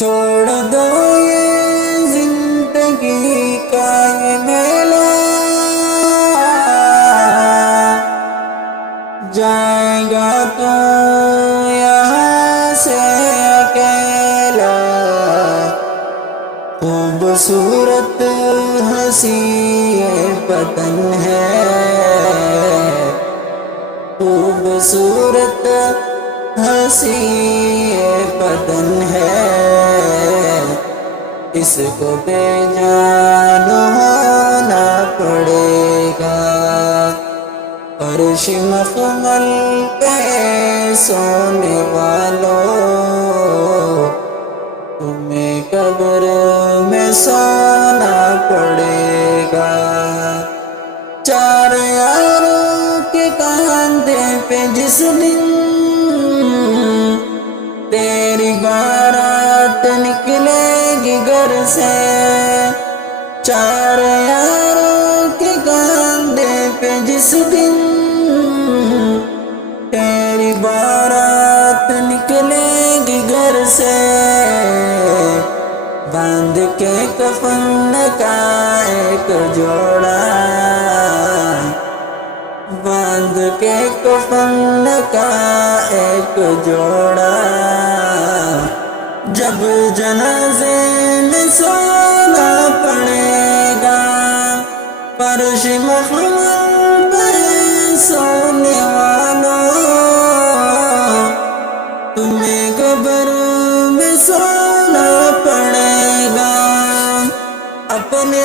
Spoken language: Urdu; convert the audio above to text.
چھوڑ دو یہ زندگی کا یہ میلہ، جائے گا تو یہاں سے اکیلا۔ خوبصورت ہنسی یہ بدن ہے، خوبصورت ہنسی یہ بدن ہے، اس کو بے جان ہونا پڑے گا۔ عرش مخمل پہ سونے والوں، تمہیں قبر میں سونا پڑے گا۔ چار یاروں کے کاندھے پہ جس دن تیری بارات نکلے گی گھر سے، چار یاروں کے کاندھے پہ جس دن تیری بارات نکلے گی گھر سے، باندھ کے کفن کا ایک جوڑا، باندھ کے کفن کا ایک جوڑا، جب جنازے میں سونا پڑے گا، فرش مخمل پہ سونے والوں، تمہیں قبر میں سونا پڑے گا۔ اپنے